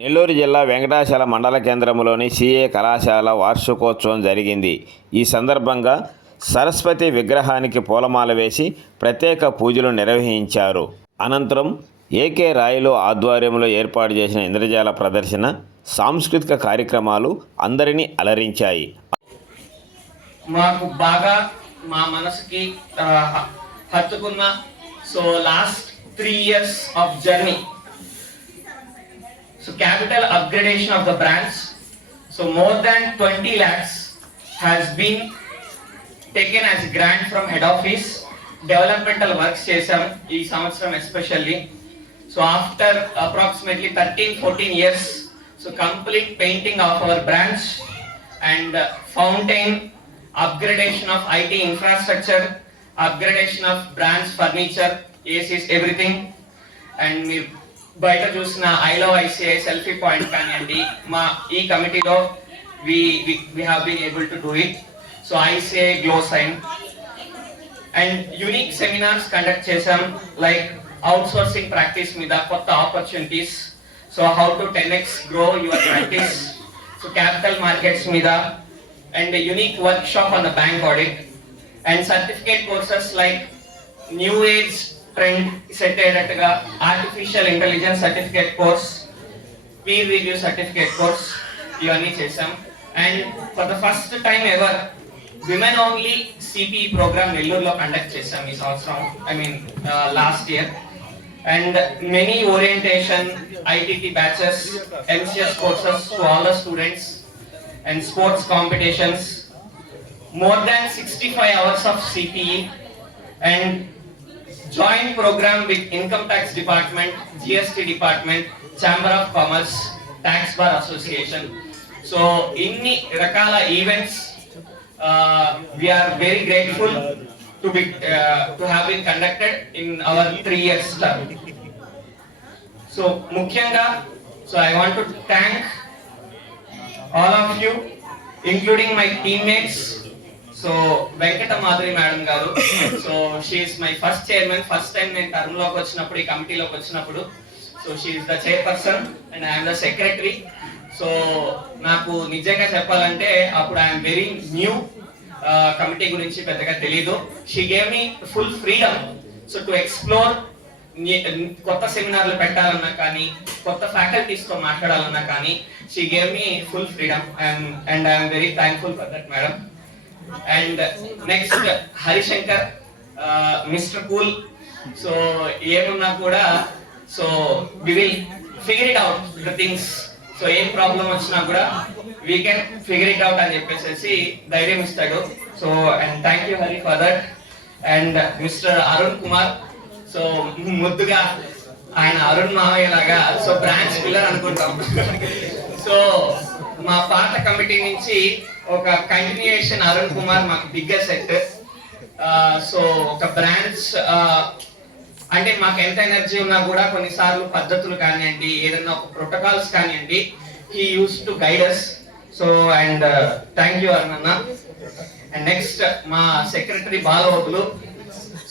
నెల్లూరు జిల్లా వెంకటాచల మండల కేంద్రంలోని సిఏ కళాశాల వార్షికోత్సవం జరిగింది. ఈ సందర్భంగా సరస్వతి విగ్రహానికి పూలమాల వేసి ప్రత్యేక పూజలు నిర్వహించారు. అనంతరం ఏకే రాయలు ఆధ్వర్యంలో ఏర్పాటు చేసిన ఇంద్రజాల ప్రదర్శన సాంస్కృతిక కార్యక్రమాలు అందరినీ అలరించాయి. మాకు బాగా మా మనసుకి హత్తుకున్న so last three years of journey so capital upgradation of the branch so more than twenty lakhs has been taken as grant from head office developmental works చేశాం ఈ సంవత్సరం especially so after approximately thirteen fourteen years so complete painting of our branch and fountain upgradation of IT infrastructure, upgradation of branch furniture, ACs, everything. And మీరు బయట చూసిన I love ICI selfie point కానివ్వండి మా ఈ కమిటీలో we we have been able to do it so ICI glow sign and unique seminars conduct చేసాం like outsourcing practice మీద కొత్త opportunities so how to ten x grow your practice so capital markets మీద and unique workshop on the bank audit and certificate courses like new age trend set అయ్యేటట్టుగా artificial intelligence certificate course peer review certificate course ఇవన్నీ చేసాం and for the first time ever women only CP programme నెల్లూరులో conduct చేసాం ఈ సంవత్సరం I mean last year and many orientation ITT batches MCS courses to all the students and sports competitions more than sixty five hours of CPE and joint program with Income Tax Department, GST Department, Chamber of Commerce, Tax Bar Association. So inni rakala events, uh, we are very grateful to be uh, to have been conducted in our three years term. So Mukyanga, so I want to thank all of you, including my teammates, so Venkata Madhuri madam garu. So she's my first chairman first time నేను టర్మ్లోకి వచ్చినప్పుడు ఈ కమిటీలోకి వచ్చినప్పుడు. So she's the chairperson and I'm the secretary so నాకు నిజంగా చెప్పాలంటే అప్పుడు ఐఎమ్ వెరీ న్యూ కమిటీ గురించి పెద్దగా తెలీదు. She gave me full freedom so to explore కొత్త సెమినార్లు పెట్టాలన్నా కానీ కొత్త ఫ్యాకల్టీస్తో మాట్లాడాలన్నా కానీ she gave me full freedom and I'm very thankful for that madam and next Harishankar mister cool so ఏమున్నా కూడా so we will figure it out the things so ఏం ప్రాబ్లం వచ్చినా కూడా we can figure it out అని చెప్పేసి ధైర్యం ఇస్తాడు. So and thank you Hari for that and mister Arun Kumar so ముద్దుగా ఆయన అరుణ్ మావయ్య లాగా సో బ్రాంచ్ పిల్లర్ అనుకుంటాం. సో మా పాత కమిటీ నుంచి ఒక కంటిన్యూషన్ అరుణ్ కుమార్ మాకు బిగ్గర్ సెట్ సో ఒక బ్రాండ్స్ అంటే మాకు ఎంత ఎనర్జీ ఉన్నా కూడా కొన్నిసార్లు పద్ధతులు కానివ్వండి ఏదైనా ఒక ప్రోటోకాల్స్ కానివ్వండి he uses to guide us so and thank you Arun అన్న. అండ్ నెక్స్ట్ మా సెక్రటరీ బాలవతులు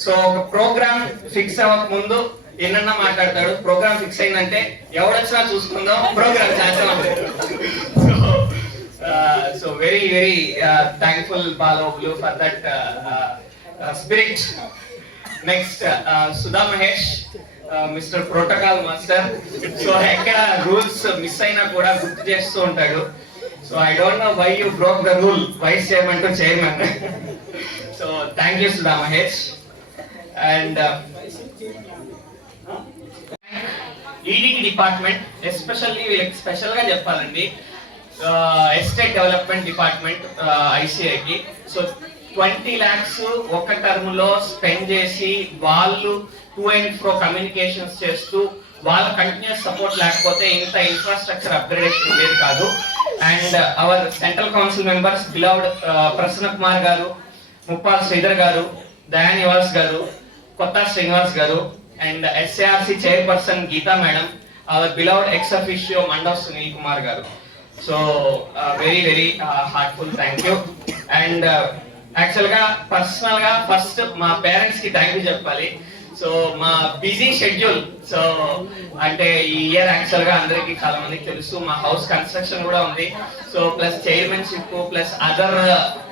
సో ఒక ప్రోగ్రామ్ ఫిక్స్ అవ్వక ముందు ఎన్నన్నా మాట్లాడతాడు. ప్రోగ్రామ్ ఫిక్స్ అయిందంటే ఎవడొచ్చినా చూసుకుందాం. ప్రోగ్రామ్ చేస్తాం. So so very very thankful Balavatulu for that spirit next Sudha Mahesh mister protocol master so ఎక్కడ రూల్స్ మిస్ అయినా కూడా గుర్తు చేస్తూ ఉంటాడు. So I don't know why you broke the rule vice chairman to chairman so thank you Sudha Mahesh and ఈడింగ్ department especially వీళ్ళకి స్పెషల్గా చెప్పాలండి. Estate development department ఐసిఐకి సో ట్వంటీ ల్యాక్స్ ఒక టర్మ్లో స్పెండ్ చేసి వాళ్ళు టూ అండ్ ఫ్రో కమ్యూనికేషన్స్ చేస్తూ వాళ్ళ కంటిన్యూస్ సపోర్ట్ లేకపోతే ఇంత ఇన్ఫ్రాస్ట్రక్చర్ అప్గ్రేడేషన్ ఉండేది కాదు. And our central council members beloved Prasanna Kumar garu Muppal Sridhar గారు Dayan Nivas garu Kotha Srinivas garu and SARC chairperson Geetha madam our beloved ex officio Mandava Sunil Kumar garu. So very very heartful thank you and యాక్చువల్గా పర్సనల్గా first మా పేరెంట్స్కి thank you చెప్పాలి. So మా busy schedule so అంటే ఈ year యాక్చువల్గా అందరికి చాలా మందికి తెలుసు మా హౌస్ కన్స్ట్రక్షన్ కూడా ఉంది. So plus chairmanship plus other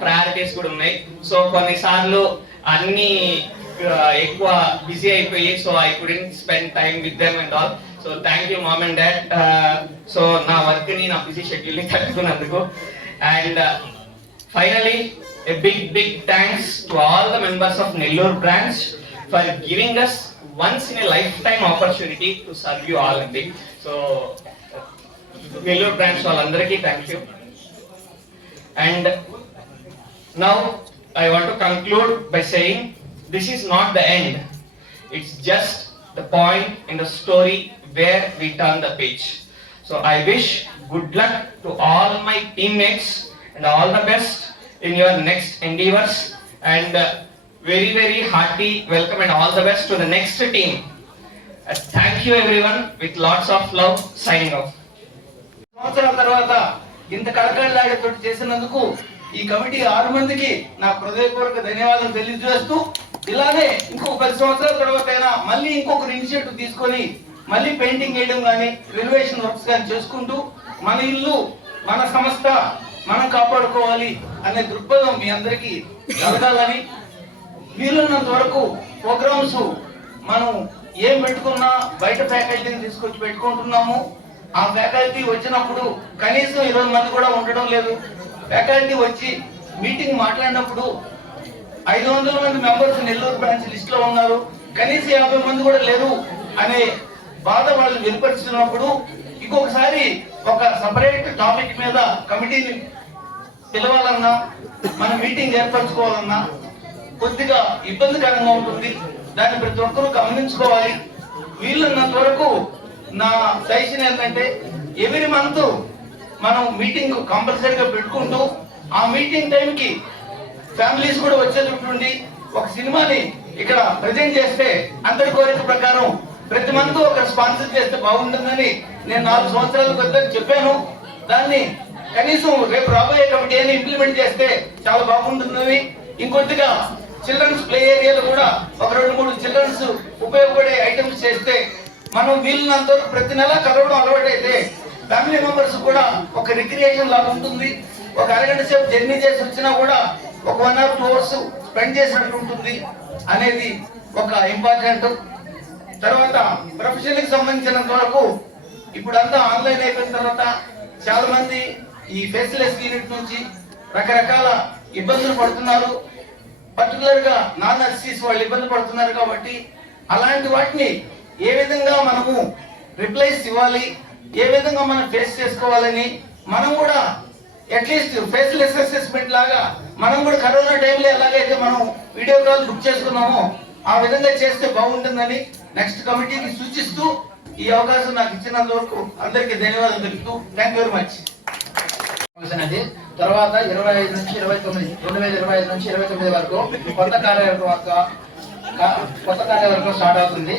priorities కూడా ఉన్నాయి. సో కొన్నిసార్లు అన్ని uh, ఎక్కువ బిజీ అయిపోయి so I couldn't spend time with them and all so thank you mom and dad so నా వర్క్ ని నా బిజీ షెడ్యూల్ ని తట్టుకున్నందుకు and finally a big big thanks to all the members of Nellore branch for giving us once in a lifetime opportunity to serve you all అండి so Nellore branch వాళ్ళందరికీ thank you and now I want to conclude by saying this is not the end it's just the point in the story where we turn the page. So I wish good luck to all my teammates and all the best in your next endeavors and uh, very very hearty welcome and all the best to the next team. Uh, thank you everyone with lots of love signing off. సంవత్సరాల తర్వాత ఇంత కళకళలాడేతో చేసినందుకు ఈ committee ఆరు మందికి నా హృదయపూర్వక ధన్యవాదాలు తెలియజేస్తూ ఇలానే ఇంకో పది సంవత్సరాల తర్వాత అయినా మళ్ళీ ఇంకొకరు ఇనిషియేటివ్ తీసుకొని మళ్ళీ పెయింటింగ్ వేయడం కానీ రెనోవేషన్ వర్క్స్ కానీ చేసుకుంటూ మన ఇల్లు మన సంస్థ మనం కాపాడుకోవాలి అనే దృక్పథం మీ అందరికీ కలగాలని వీలున్నంత వరకు ప్రోగ్రామ్స్ మనం ఏం పెట్టుకున్నా బయట ఫ్యాకల్టీని తీసుకొచ్చి పెట్టుకుంటున్నాము. ఆ ఫ్యాకల్టీ వచ్చినప్పుడు కనీసం ఇరవై మంది కూడా ఉండడం లేదు. ఫ్యాకల్టీ వచ్చి మీటింగ్ మాట్లాడినప్పుడు ఐదు వందల మంది మెంబర్స్ నెల్లూరు బ్రాంచ్ లిస్ట్లో ఉన్నారు. కనీసం యాభై మంది కూడా లేరు అనే బాధ వాళ్ళు వెలుపరుస్తున్నప్పుడు ఇంకొకసారి ఒక సపరేట్ టాపిక్ మీద కమిటీని పిలవాలన్నా మన మీటింగ్ ఏర్పరచుకోవాలన్నా కొద్దిగా ఇబ్బందికరంగా ఉంటుంది. దాన్ని ప్రతి ఒక్కరూ గమనించుకోవాలి. వీళ్ళన్నంత వరకు నా సజెషన్ ఏంటంటే ఎవ్రీ మంత్ మనం మీటింగ్ కంపల్సరీగా పెట్టుకుంటూ ఆ మీటింగ్ టైంకి ఫ్యామిలీస్ కూడా వచ్చేటటువంటి ఒక సినిమాని ఇక్కడ ప్రజెంట్ చేస్తే అందరి కోరిక ప్రకారం ప్రతి మంత్ ఒక స్పాన్సర్ చేస్తే బాగుంటుందని నేను నాలుగు సంవత్సరాల క్రితం చెప్పాను. దాన్ని కనీసం రేపు రాబోయే కమిటీ అని ఇంప్లిమెంట్ చేస్తే చాలా బాగుంటుందని. ఇంకొద్దిగా చిల్డ్రన్స్ ప్లే ఏరియాలో కూడా ఒక రెండు మూడు చిల్డ్రన్స్ ఉపయోగపడే ఐటమ్స్ చేస్తే మనం వీలున్నంత ప్రతి నెల కలవడం అలవాటైతే ఫ్యామిలీ మెంబర్స్ కూడా ఒక రిక్రియేషన్ లాగా ఉంటుంది. ఒక అరగంట సేపు జర్నీ చేసి వచ్చినా కూడా ఒక one hour two hours spend చేసినట్టు ఉంటుంది అనేది ఒక ఇంపార్టెంట్ తర్వాత ప్రొఫెషన్కి సంబంధించినంత వరకు ఇప్పుడంతా ఆన్లైన్ అయిపోయిన తర్వాత చాలా మంది ఈ ఫేస్లెస్ యూనిట్ నుంచి రకరకాల ఇబ్బందులు పడుతున్నారు. పర్టికులర్గా నాన్ నర్సీస్ వాళ్ళు ఇబ్బంది పడుతున్నారు కాబట్టి అలాంటి వాటిని ఏ విధంగా మనము రిప్లైస్ ఇవ్వాలి ఏ విధంగా మనం ఫేస్ చేసుకోవాలని మనం కూడా అట్లీస్ట్ ఫేస్లెస్ అసెస్మెంట్ లాగా మనం కూడా కరోనా టైంలో ఎలాగైతే మనం వీడియో కాల్ బుక్ చేసుకున్నామో ఆ విధంగా చేస్తే బాగుంటుందని నెక్స్ట్ కమిటీకి సూచిస్తూ ఈ అవకాశం నాకు ఇచ్చినంత వరకు అందరికీ ధన్యవాదాలు తెలుపుతూ థ్యాంక్ వెరీ మచ్ అది తర్వాత ఇరవై ఐదు నుంచి ఇరవై తొమ్మిది రెండు వేల ఇరవై ఐదు నుంచి ఇరవై తొమ్మిది వరకు కొత్త కార్యవర్గం యొక్క కొత్త కార్యవర్గం స్టార్ట్ అవుతుంది.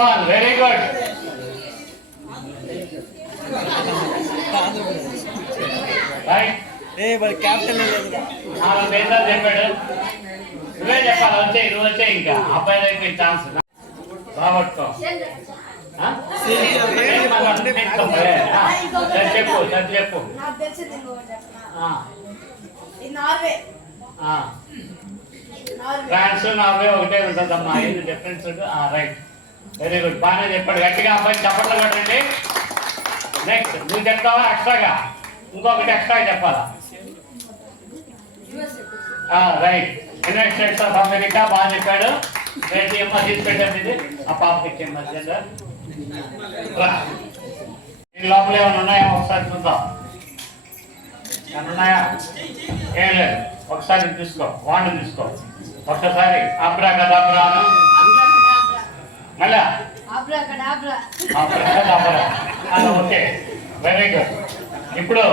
జపాన్ వెరీ గుడ్ నాలుగు దేశాలు చెప్పాడు? నువ్వే చెప్పాలి వచ్చే నువ్వు వచ్చే ఇంకా. అబ్బాయి అయిపోయి ఛాన్స్ బాగొట్టుకో చెప్పు చెప్పు. ఫ్రాన్స్ నార్వే ఒకటే ఉంటుందమ్మా. ఏంటి డిఫరెన్స్ రైట్ వెరీ గుడ్ బాగానే చెప్పాడు గట్టిగా అబ్బాయి చప్పట్లు కొట్టండి. నెక్స్ట్ నువ్వు చెప్తావా ఎక్స్ట్రాగా ఇంకొకటి ఎక్స్ట్రాగా చెప్పాలా? Right United States of America బాగా చెప్పాడు. రేపు ఎమ్మ తీసి పెట్టండి ఇది. ఆ పాపకి మధ్య లోపల ఏమైనా ఉన్నాయా? ఒకసారి చూద్దాం. ఉన్నాయా? ఏం లేదు. ఒకసారి తీసుకో. వాడిని తీసుకో. ఒక్కసారి అబ్రా కదాబ్రాను మళ్ళా? ఓకే. వెరీ గుడ్ ఇప్పుడు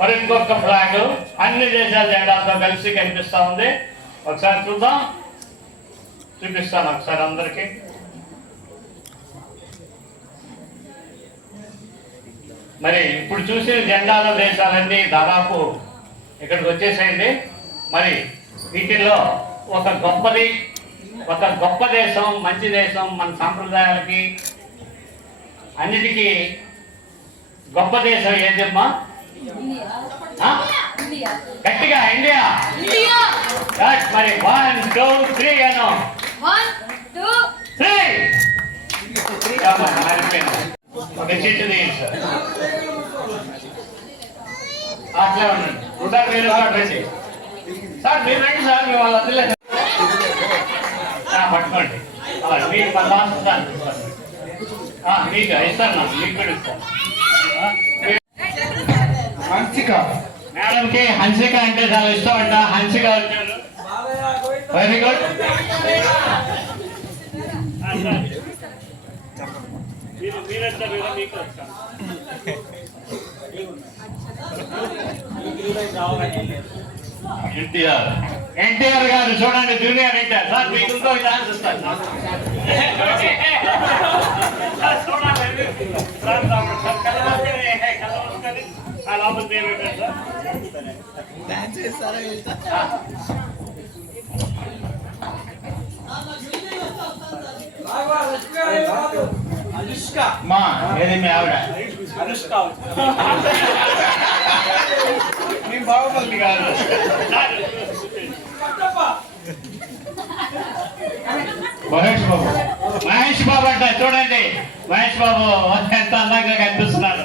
మరి ఇంకొక ఫ్లాగ్ అన్ని దేశాల జెండాలతో కలిసి కనిపిస్తా ఉంది. ఒకసారి చూద్దాం. చూపిస్తాను ఒకసారి అందరికి. మరి ఇప్పుడు చూసిన జెండాల దేశాలన్నీ దాదాపు ఇక్కడికి వచ్చేసేయండి. మరి వీటిల్లో ఒక గొప్పది ఒక గొప్ప దేశం మంచి దేశం మన సాంప్రదాయాలకి అన్నిటికీ గొప్ప దేశం ఏదమ్మా గట్టిగా ఇండియా. మరి వన్ టూ త్రీ అను. అట్లే ఉండండి. ఉంటారు మీరు సార్ మీరు రండి సార్ మేము వాళ్ళు వదిలేదు పట్టుకోండి. మీకు మన మీకు ఇస్తాను నాకు మీకు కూడా ఇస్తాను. హన్సిక మేడంకి హన్సిక అంటే చాలా ఇష్టం అంట. హన్సిక వచ్చారు వెరీ గుడ్ ఎన్టీఆర్. ఎన్టీఆర్ గారు చూడండి జూనియర్ ఎన్టీఆర్ సార్ మీకు ఇంకో ఛాన్స్ సార్. మా ఏది మీ ఆవిడ? మీ బాగుపల్లి కాదు మహేష్ బాబు. మహేష్ బాబు అంట చూడండి. మహేష్ బాబు ఎంత అందంగా కనిపిస్తున్నారు.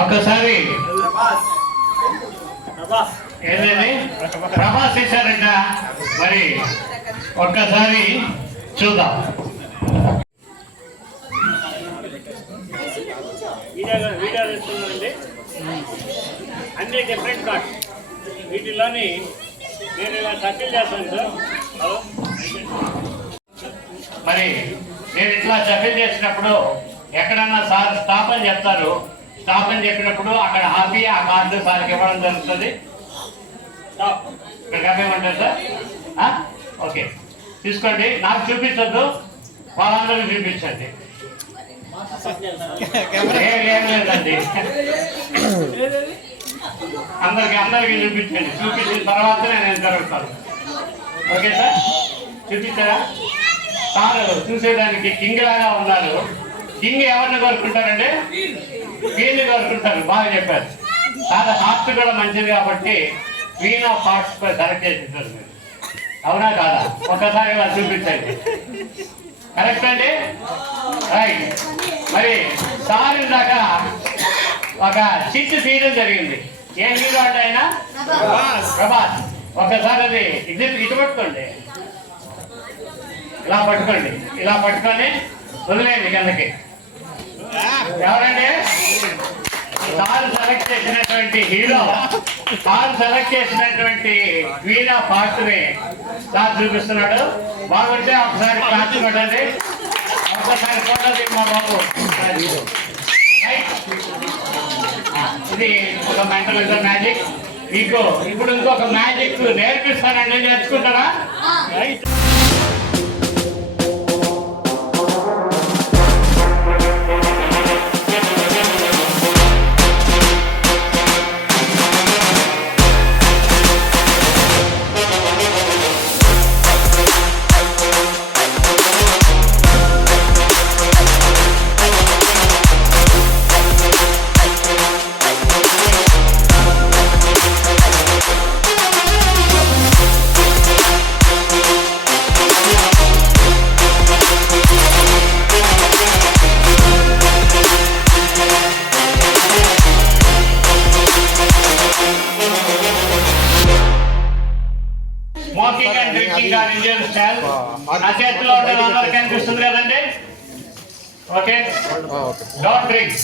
ఒక్కసారి. ఏదేది? ప్రభాస్ చేశారంట మరి ఒక్కసారి చూద్దాం. అన్ని డిఫరెంట్ కార్డ్స్ వీటిలోని నేను ఇలా సర్కిల్ చేస్తాను సార్. హలో. మరి నేను ఇట్లా సర్కిల్ చేసినప్పుడు ఎక్కడన్నా సార్ స్టాప్ అని చెప్తారు. స్టాప్ అని చెప్పినప్పుడు అక్కడ ఆపి ఆ కార్డు సార్కి ఇవ్వడం జరుగుతుంది. స్టాప్ ఇక్కడ ఆపేయమంటారు సార్. ఆ? ఓకే. తీసుకోండి. నాకు చూపించొద్దు. వాళ్ళందరికీ చూపించండి. ఏం లేదండి. అందరికి అందరికి చూపించండి. చూపించిన తర్వాతనే నేను జరుగుతాను. Okay sir? చూపించారా? సార్ చూసేదానికి కింగ్ లాగా ఉన్నారు. కింగ్ ఎవరిని కోరుకుంటారండి? క్వీన్ కోరుకుంటారు. బాగా చెప్పారు. చాలా హార్ట్ కూడా మంచిది కాబట్టి క్వీన్ ఆఫ్ హార్ట్స్ సెలెక్ట్ చేసింటారు మీరు. అవునా కాదా? ఒకసారి ఇలా చూపించండి. కరెక్ట్ అండి? రైట్. మరి సార్ ఇందాక ఒక చిట్టు తీయడం జరిగింది. ఏం హీరో అంటే ఆయన? ప్రభాస్. ఒకసారి అది ఇది ఇటు పట్టుకోండి. ఇలా పట్టుకోండి. ఇలా పట్టుకొని వదిలేయండి కిందకి. ఎవరండి? సార్ సెలెక్ట్ చేసినటువంటి హీరో సార్ సెలెక్ట్ చేసినటువంటి వీణ పాత్రే. సార్ చూపిస్తున్నాడు. బాగుంటే ఒకసారి క్లాస్ పెట్టండి ఒకసారి ఫోటో మా బాబు. ఇది ఒక మెంటల్ మ్యాజిక్. మీకు ఇప్పుడు ఇంకొక మ్యాజిక్ నేర్పిస్తానండి. నేర్చుకుంటారా? రైట్. ఇండియన్ స్టైల్ నా చేతిలో ఉండేది అందరికి కనిపిస్తుంది కదండి? ఓకే. డోంట్ డ్రింక్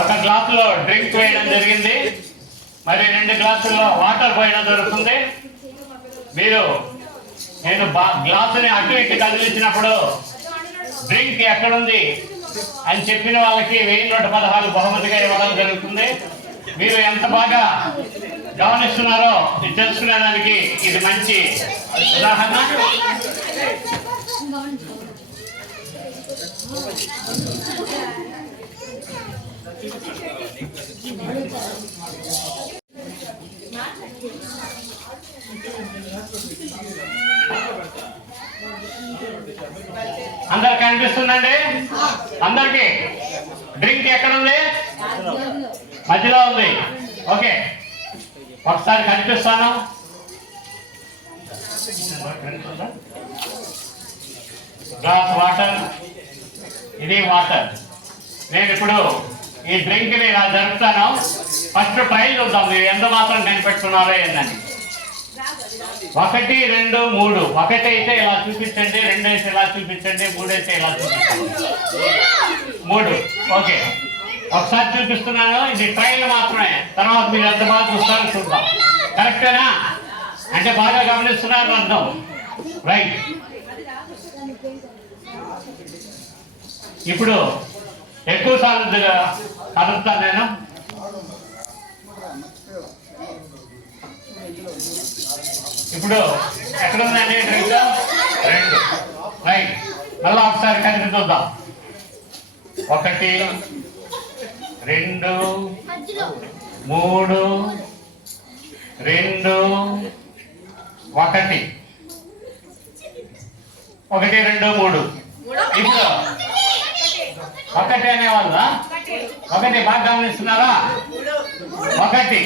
ఒక గ్లాసులో డ్రింక్ వేయడం జరిగింది. మరి రెండు గ్లాసుల్లో వాటర్ పోయడం జరుగుతుంది. మీరు నేను బా- గ్లాసుని అటు ఇటు కదిలించినప్పుడు డ్రింక్ ఎక్కడుంది అని చెప్పిన వాళ్ళకి వెయ్యి నూట పదహారు బహుమతిగా ఇవ్వడం జరుగుతుంది. మీరు ఎంత బాగా గమనిస్తున్నారో ఇది తెలుసుకునేదానికి ఇది మంచి ఉదాహరణ. అందరికి కనిపిస్తుందండి? అందరికి? డ్రింక్ ఎక్కడ ఉంది మధ్యలో ఉంది. ఓకే. ఒకసారి కనిపిస్తాను. Glass water. ఇది వాటర్. నేను ఇప్పుడు ఈ డ్రింక్ని ఇలా జరుపుతాను. ఫస్ట్ ట్రైల్ చూద్దాం. మీరు ఎంత మాత్రం కనిపెట్టుకున్నారో ఏందని. ఒకటి రెండు మూడు. ఒకటి అయితే ఇలా చూపించండి రెండు అయితే ఇలా చూపించండి మూడు అయితే ఇలా చూపించండి. మూడు. ఓకే. ఒకసారి చూపిస్తున్నాను ఇది ట్రైల్ మాత్రమే. తర్వాత మీరు ఎంత బాగా చూస్తారు చూద్దాం. కరెక్టేనా? అంటే బాగా గమనిస్తున్నారు అర్థం. రైట్ ఇప్పుడు ఎక్కువ సార్లు కదులుతాను నేను. ఇప్పుడు ఎక్కడ ఉందండి డ్రింక్ రెండు. రైట్. మళ్ళా ఒకసారి కలిపి చూద్దాం. ఒకటి రెండు మూడు రెండు ఒకటి. ఒకటి రెండు మూడు. ఇప్పుడు ఒకటి అనేవాళ్ళ? ఒకటి బాగా గమనిస్తున్నారా? ఒకటి.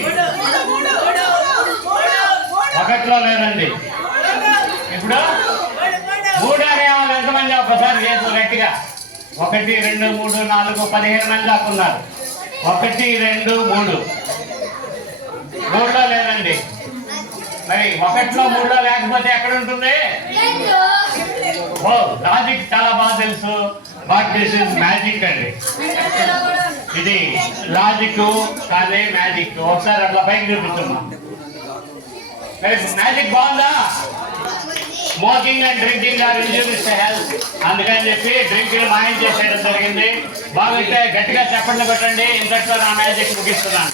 ఒకటిలో లేదండి ఇప్పుడు మూడు అనేవాళ్ళు ఎంతమంది ఒకసారి చేతులు గట్టిగా. ఒకటి రెండు మూడు నాలుగు పదిహేను మంది దాకా ఉన్నారు. ఒకటి రెండు మూడు. మూడులో లేదండి. మరి ఒకటిలో మూడులో లేకపోతే ఎక్కడ ఉంటుంది? ఓ లాజిక్ చాలా బాగా తెలుసు. బట్ దిస్ ఇస్ మ్యాజిక్ అండి. ఇది లాజిక్ కానీ మ్యాజిక్ ఒకసారి అట్లా పైకి చూపిస్తున్నాం. మ్యాజిక్ బాగుందా smoking and drinking are injuries health అందుకని చెప్పి డ్రింక్ మాయం చేసేయడం జరిగింది. బాగుంటే గట్టిగా చెప్పండి పెట్టండి ఇంతటితో నా మ్యాజిక్ ముగిస్తున్నాను.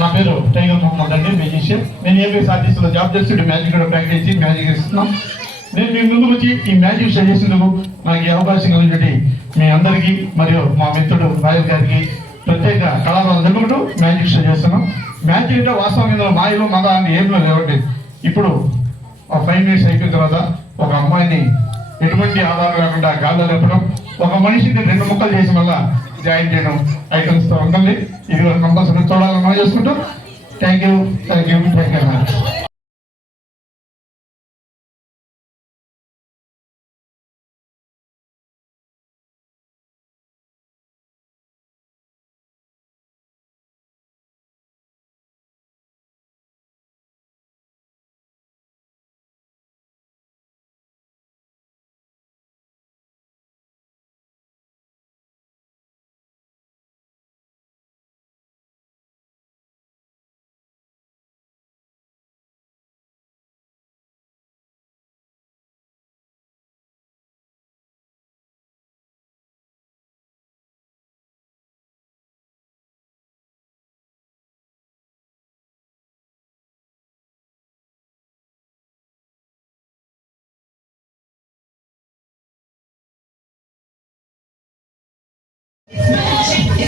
నా పేరు టైగర్ మహమ్మద్ అండి మ్యూజిషియన్ నేను ఏపీ సాధిస్తున్న జాబ్ చేస్తుంటే మ్యాజిక్ కూడా ప్రాక్టీస్ చేసి మ్యాజిక్ ఇస్తున్నాం నేను మీ ముందుకు వచ్చి ఈ మ్యాజిక్ షో చేసినందుకు నాకు ఈ అవకాశం కలిగినటువంటి మీ అందరికీ మరియు మా మిత్రుడు రాజు గారికి ప్రత్యేక కళాకారులు తెలుపుకుంటూ మ్యాజిక్ షో చేస్తున్నాం. మ్యాచ్ అంటే వాస్తవం ఇందులో మాయలు మగ అని ఏం లేవండి ఇప్పుడు ఒక ఫైవ్ మినిట్స్ అయిపోయిన తర్వాత ఒక అమ్మాయిని ఎటువంటి ఆధారం లేకుండా గాల్లో లేపడం ఒక మనిషిని రెండు ముక్కలు చేసి మళ్ళా జాయిన్ చేయడం ఐటమ్స్తో ఉంటుంది ఇది కంపల్సరీ చూడాలని మనం చేసుకుంటూ. Thank you thank you thank you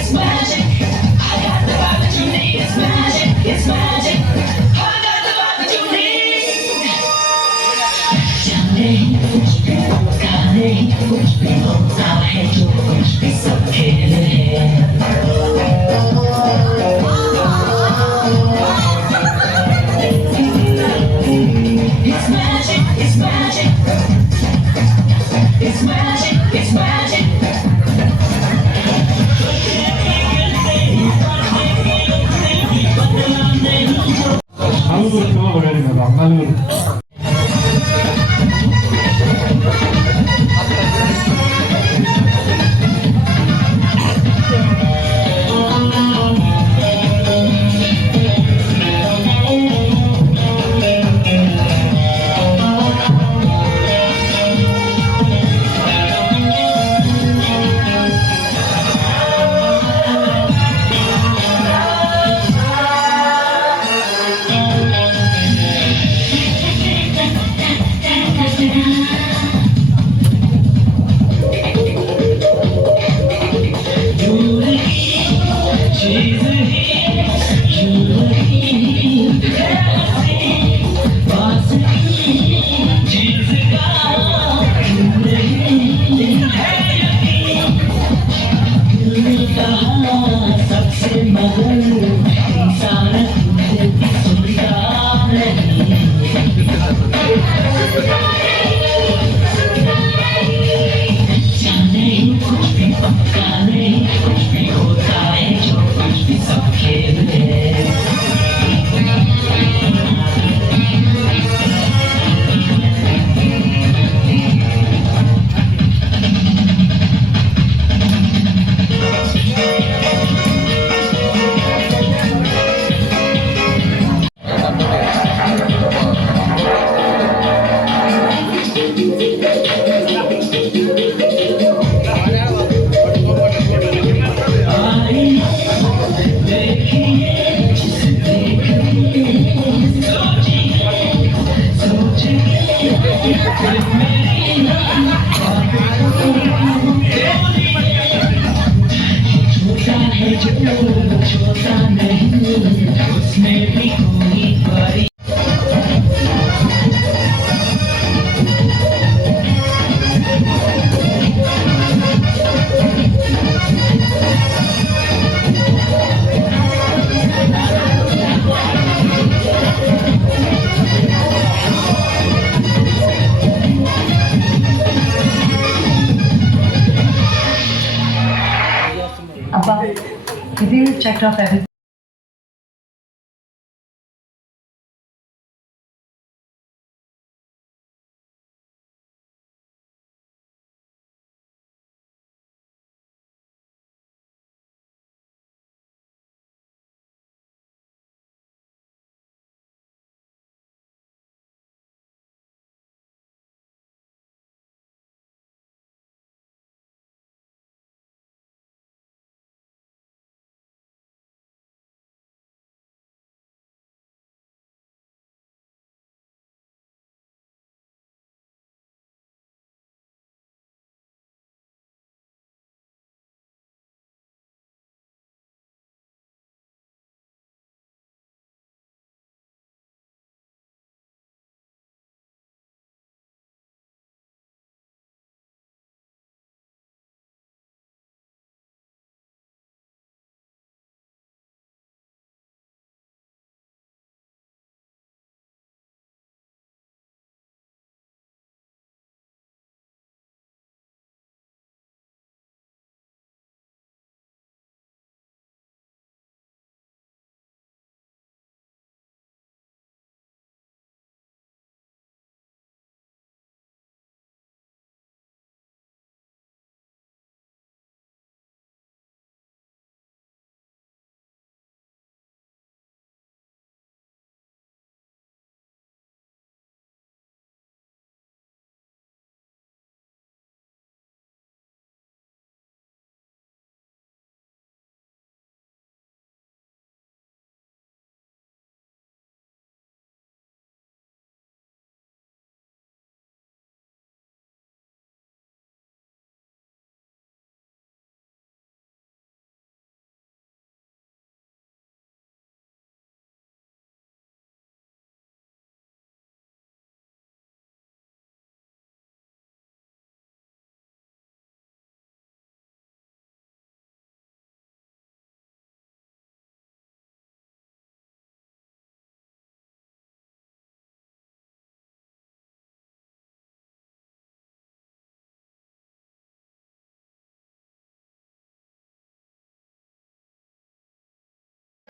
it's magic. I got the vibe that you need, it's magic, it's magic. I got the vibe that you need. जाने कुछ भी जाने कुछ भी होता है जो कुछ भी सब खेल है వేరు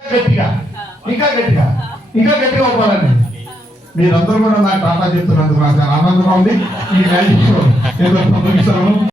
గట్టిగా. ఇంకా గట్టిగా. ఇంకా గట్టిగా ఒప్పాలండి మీరందరూ కూడా నాకు టాటా చెప్తున్నందుకు నాకు చాలా ఆనందంగా ఉంది ఈ మ్యాజిక్ ఏదో